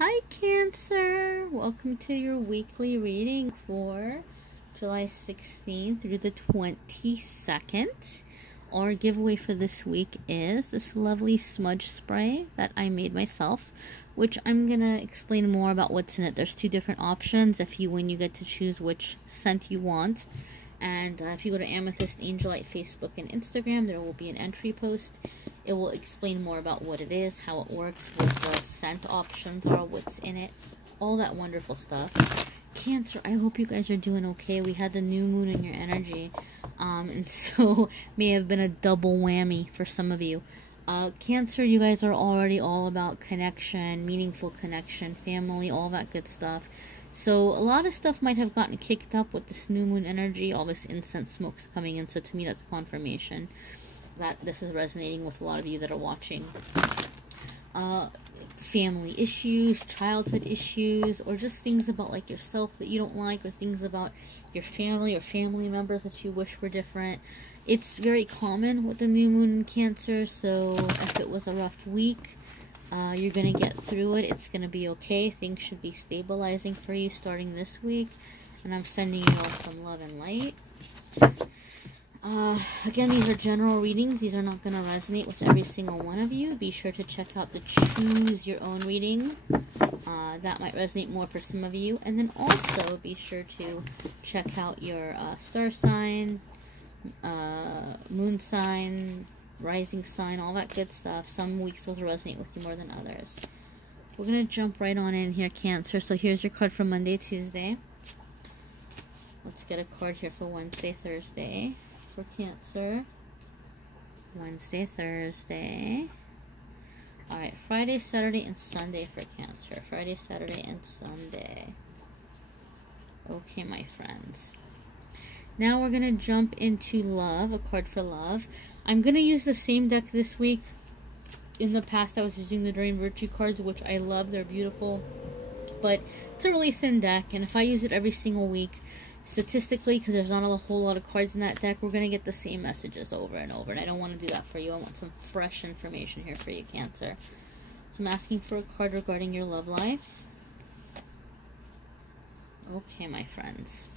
Hi Cancer! Welcome to your weekly reading for July 16th through the 22nd. Our giveaway for this week is this lovely smudge spray that I made myself, which I'm gonna explain more about what's in it. There's two different options if you win, you get to choose which scent you want. And if you go to AnethystAngelLight Facebook and Instagram, there will be an entry post. It will explain more about what it is, how it works, what the scent options are, what's in it, all that wonderful stuff. Cancer, I hope you guys are doing okay. We had the new moon in your energy, and so may have been a double whammy for some of you. Cancer, you guys are already all about connection, meaningful connection, family, all that good stuff. So a lot of stuff might have gotten kicked up with this new moon energy, all this incense smoke's coming in, so to me that's confirmation that this is resonating with a lot of you that are watching. Family issues, childhood issues, or just things about like yourself that you don't like, or things about your family or family members that you wish were different. It's very common with the new moon in Cancer, so if it was a rough week, you're going to get through it. It's going to be okay. Things should be stabilizing for you starting this week, and I'm sending you all some love and light. Again, these are general readings. These are not going to resonate with every single one of you. Be sure to check out the choose your own reading. That might resonate more for some of you. And then also be sure to check out your star sign, moon sign, rising sign, all that good stuff. Some weeks those will resonate with you more than others. We're going to jump right on in here, Cancer. So here's your card for Monday, Tuesday. Let's get a card here for Wednesday, Thursday. For Cancer, Wednesday, Thursday. Alright, Friday, Saturday, and Sunday for Cancer. Friday, Saturday, and Sunday. Okay, my friends. Now we're going to jump into love, a card for love. I'm going to use the same deck this week. In the past, I was using the Dream Virtue cards, which I love. They're beautiful. But it's a really thin deck, and if I use it every single week, statistically, because there's not a whole lot of cards in that deck, we're going to get the same messages over and over, and I don't want to do that for you. I want some fresh information here for you, Cancer. So I'm asking for a card regarding your love life. Okay, my friends.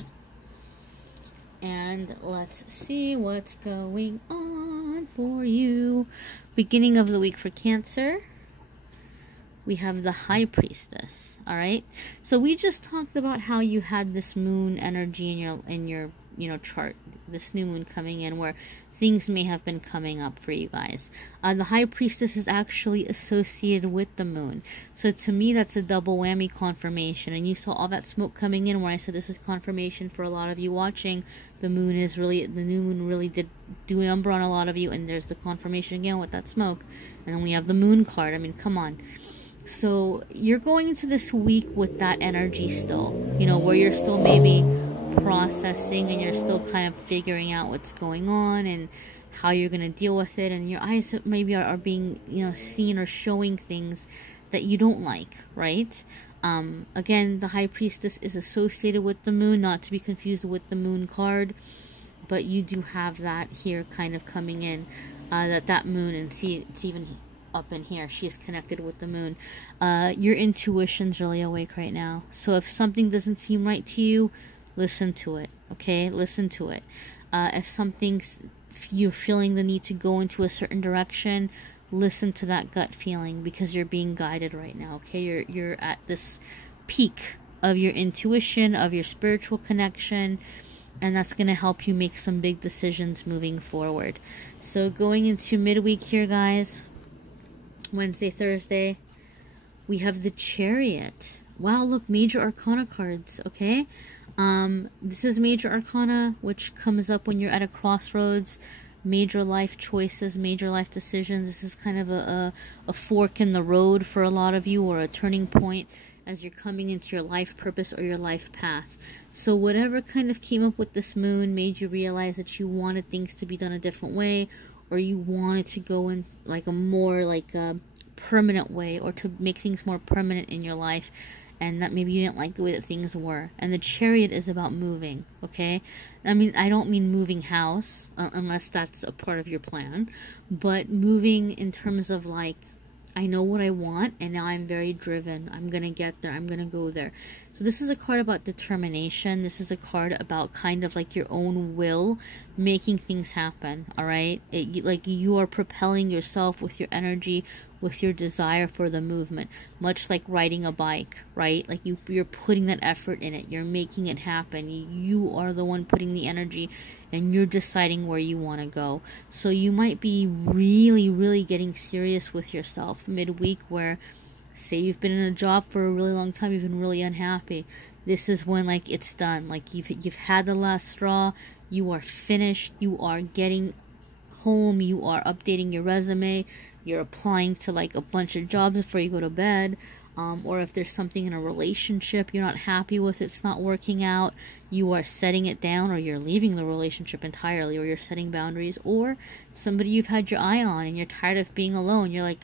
And let's see what's going on for you. Beginning of the week for Cancer. We have the High Priestess, all right? So we just talked about how you had this moon energy in your chart, this new moon coming in where things may have been coming up for you guys. The High Priestess is actually associated with the moon. So to me, that's a double whammy confirmation. And you saw all that smoke coming in where I said this is confirmation for a lot of you watching. The new moon really did do a number on a lot of you, and there's the confirmation again with that smoke. And then we have the moon card. I mean, come on. So you're going into this week with that energy still, you know, where you're still maybe processing and you're still kind of figuring out what's going on and how you're going to deal with it. And your eyes maybe are being, you know, seen or showing things that you don't like, right? Again, the High Priestess is associated with the moon, not to be confused with the moon card. But you do have that here kind of coming in, that moon, and see, it's even up in here, she's connected with the moon. Your intuition's really awake right now, so if something doesn't seem right to you, listen to it, okay? Listen to it. If you're feeling the need to go into a certain direction, listen to that gut feeling, because you're being guided right now, okay? You're at this peak of your intuition, of your spiritual connection, and that's going to help you make some big decisions moving forward. So going into midweek here, guys, Wednesday, Thursday, we have the Chariot. Wow, look, Major Arcana cards, okay? This is Major Arcana, which comes up when you're at a crossroads, major life choices, major life decisions. This is kind of a fork in the road for a lot of you, or a turning point as you're coming into your life purpose or your life path. So whatever kind of came up with this moon made you realize that you wanted things to be done a different way, or you wanted to go in like a more permanent way, or to make things more permanent in your life, and that maybe you didn't like the way that things were. And the Chariot is about moving, okay? I mean, I don't mean moving house, unless that's a part of your plan, but moving in terms of like I know what I want, and now I'm very driven. I'm going to get there. I'm going to go there. So this is a card about determination. This is a card about kind of like your own will making things happen, all right? Like you are propelling yourself with your energy, with your desire for the movement, much like riding a bike, right? Like you're putting that effort in it. You're making it happen. You are the one putting the energy, and you're deciding where you want to go. So you might be really, really getting serious with yourself midweek, where say you've been in a job for a really long time, you've been really unhappy. This is when like it's done. Like you've had the last straw. You are finished. You are getting home. You are updating your resume. You're applying to like a bunch of jobs before you go to bed. Or if there's something in a relationship you're not happy with, it's not working out, you are setting it down, or you're leaving the relationship entirely, or you're setting boundaries, or somebody you've had your eye on and you're tired of being alone. You're like,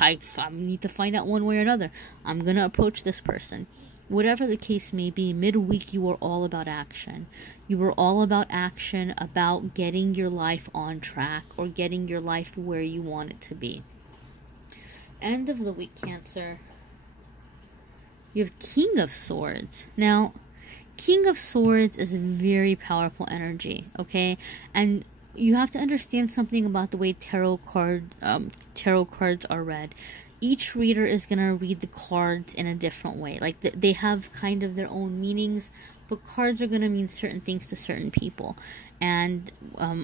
I need to find out one way or another. I'm going to approach this person. Whatever the case may be, midweek you are all about action. You are all about action, about getting your life on track, or getting your life where you want it to be. End of the week, Cancer. You have King of Swords. Now, King of Swords is a very powerful energy, okay? And you have to understand something about the way tarot cards are read. Each reader is going to read the cards in a different way. Like, they have kind of their own meanings, but cards are going to mean certain things to certain people. And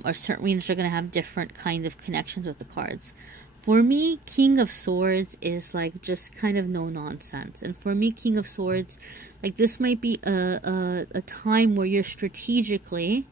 or certain readers are going to have different kind of connections with the cards. For me, King of Swords is like just kind of no nonsense. And for me, King of Swords, like this might be a time where you're strategically,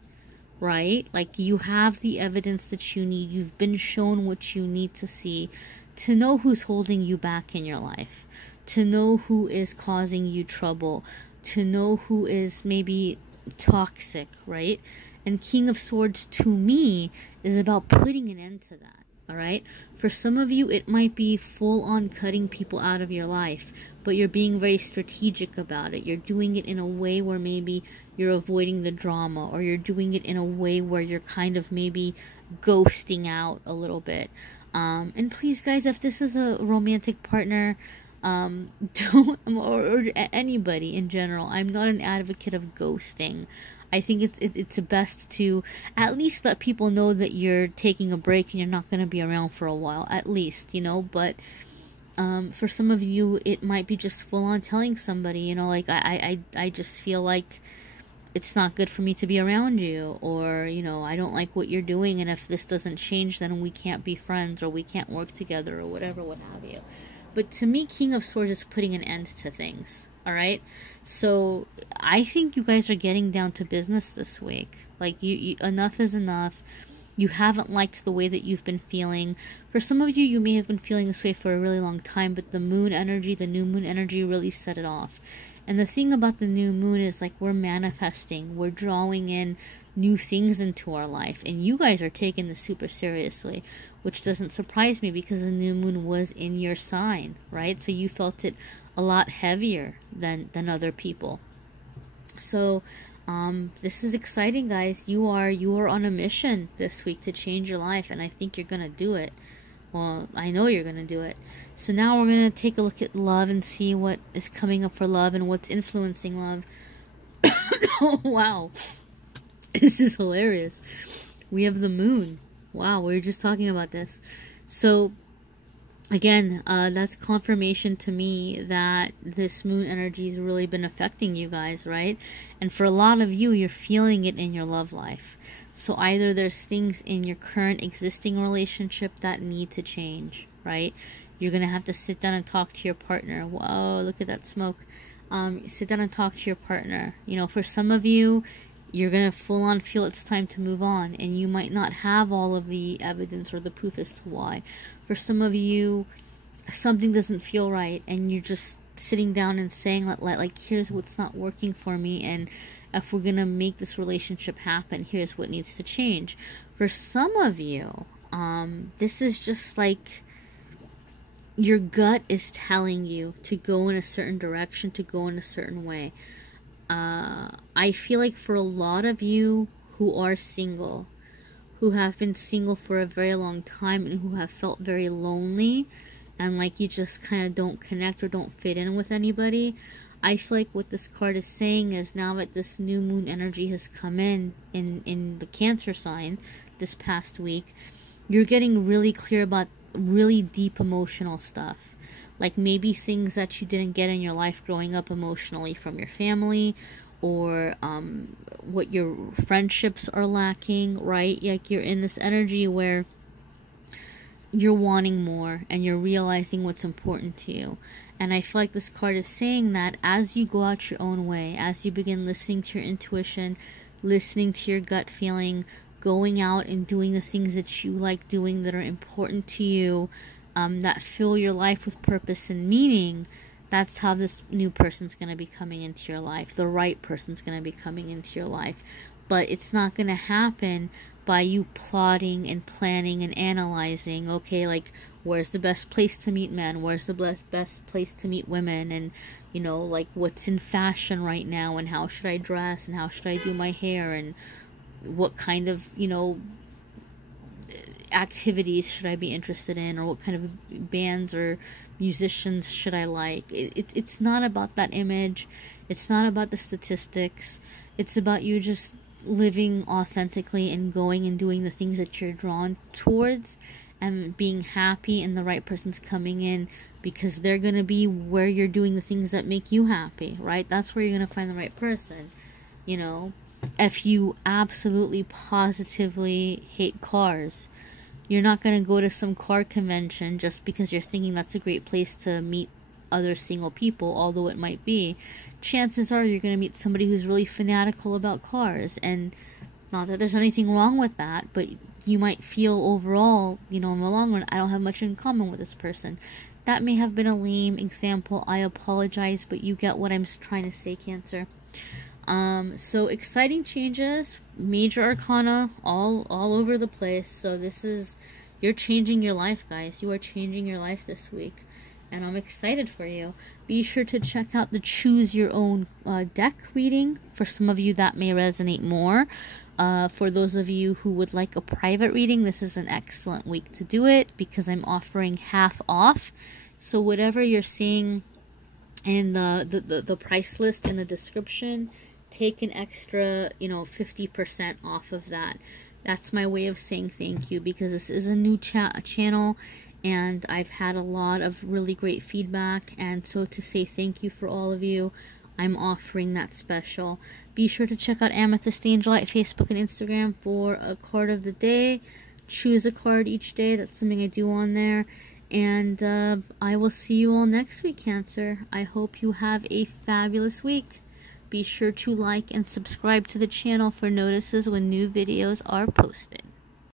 right? Like you have the evidence that you need. You've been shown what you need to see to know who's holding you back in your life, to know who is causing you trouble, to know who is maybe toxic, right? And King of Swords to me is about putting an end to that. All right. For some of you, it might be full on cutting people out of your life, but you're being very strategic about it. You're doing it in a way where maybe you're avoiding the drama, or you're doing it in a way where you're kind of maybe ghosting out a little bit. And please, guys, if this is a romantic partner, don't, or anybody in general, I'm not an advocate of ghosting. I think it's best to at least let people know that you're taking a break and you're not going to be around for a while, at least, you know. But for some of you, it might be just full on telling somebody, you know, like I just feel like it's not good for me to be around you, or, you know, I don't like what you're doing, and if this doesn't change, then we can't be friends, or we can't work together, or whatever, what have you. But to me, King of Swords is putting an end to things. All right, so I think you guys are getting down to business this week. Like you enough is enough. You haven't liked the way that you've been feeling. For some of you, you may have been feeling this way for a really long time, but the moon energy, the new moon energy, really set it off. And the thing about the new moon is, like, we're manifesting, we're drawing in new things into our life, and you guys are taking this super seriously, which doesn't surprise me because the new moon was in your sign, right? So you felt it a lot heavier than other people. So this is exciting, guys. You are on a mission this week to change your life, and I think you're gonna do it. Well, I know you're going to do it. So now we're going to take a look at love and see what is coming up for love and what's influencing love. Oh, wow. This is hilarious. We have the moon. Wow, we were just talking about this. So, again, that's confirmation to me that this moon energy has really been affecting you guys, right? And for a lot of you, you're feeling it in your love life. So either there's things in your current existing relationship that need to change, right? You're going to have to sit down and talk to your partner. Whoa, look at that smoke. Sit down and talk to your partner. You know, for some of you, you're going to full on feel it's time to move on, and you might not have all of the evidence or the proof as to why. For some of you, something doesn't feel right, and you're just sitting down and saying, like, here's what's not working for me, and if we're going to make this relationship happen, here's what needs to change. For some of you, this is just like your gut is telling you to go in a certain direction, to go in a certain way. I feel like for a lot of you who are single, who have been single for a very long time and who have felt very lonely, and like you just kind of don't connect or don't fit in with anybody. I feel like what this card is saying is, now that this new moon energy has come in the Cancer sign this past week, you're getting really clear about really deep emotional stuff. Like maybe things that you didn't get in your life growing up emotionally from your family, or what your friendships are lacking, right? Like you're in this energy where you're wanting more and you're realizing what's important to you. And I feel like this card is saying that as you go out your own way, as you begin listening to your intuition, listening to your gut feeling, going out and doing the things that you like doing that are important to you, that fill your life with purpose and meaning, that's how this new person's going to be coming into your life. The right person's going to be coming into your life. But it's not going to happen by you plotting and planning and analyzing, okay, like, where's the best place to meet men? Where's the best place to meet women? And, you know, like, what's in fashion right now? And how should I dress? And how should I do my hair? And what kind of, you know, activities should I be interested in? Or what kind of bands or musicians should I like? It's not about that image. It's not about the statistics. It's about you just living authentically and going and doing the things that you're drawn towards, and being happy, and the right person's coming in because they're going to be where you're doing the things that make you happy, right? That's where you're going to find the right person. You know, if you absolutely positively hate cars, you're not going to go to some car convention just because you're thinking that's a great place to meet other single people, although it might be. Chances are you're going to meet somebody who's really fanatical about cars, and not that there's anything wrong with that, but you might feel overall, you know, in the long run, I don't have much in common with this person. That may have been a lame example. I apologize, but you get what I'm trying to say, Cancer. So exciting changes, major arcana all over the place. So this is, you're changing your life, guys. You are changing your life this week, and I'm excited for you. Be sure to check out the Choose Your Own deck reading. For some of you, that may resonate more. For those of you who would like a private reading, this is an excellent week to do it because I'm offering half off. So whatever you're seeing in the price list in the description, take an extra, you know, 50% off of that. That's my way of saying thank you, because this is a new channel, and I've had a lot of really great feedback, and so to say thank you for all of you, I'm offering that special. Be sure to check out AnethystAngelLight Facebook and Instagram for a card of the day. Choose a card each day. That's something I do on there. And I will see you all next week, Cancer. I hope you have a fabulous week. Be sure to like and subscribe to the channel for notices when new videos are posted.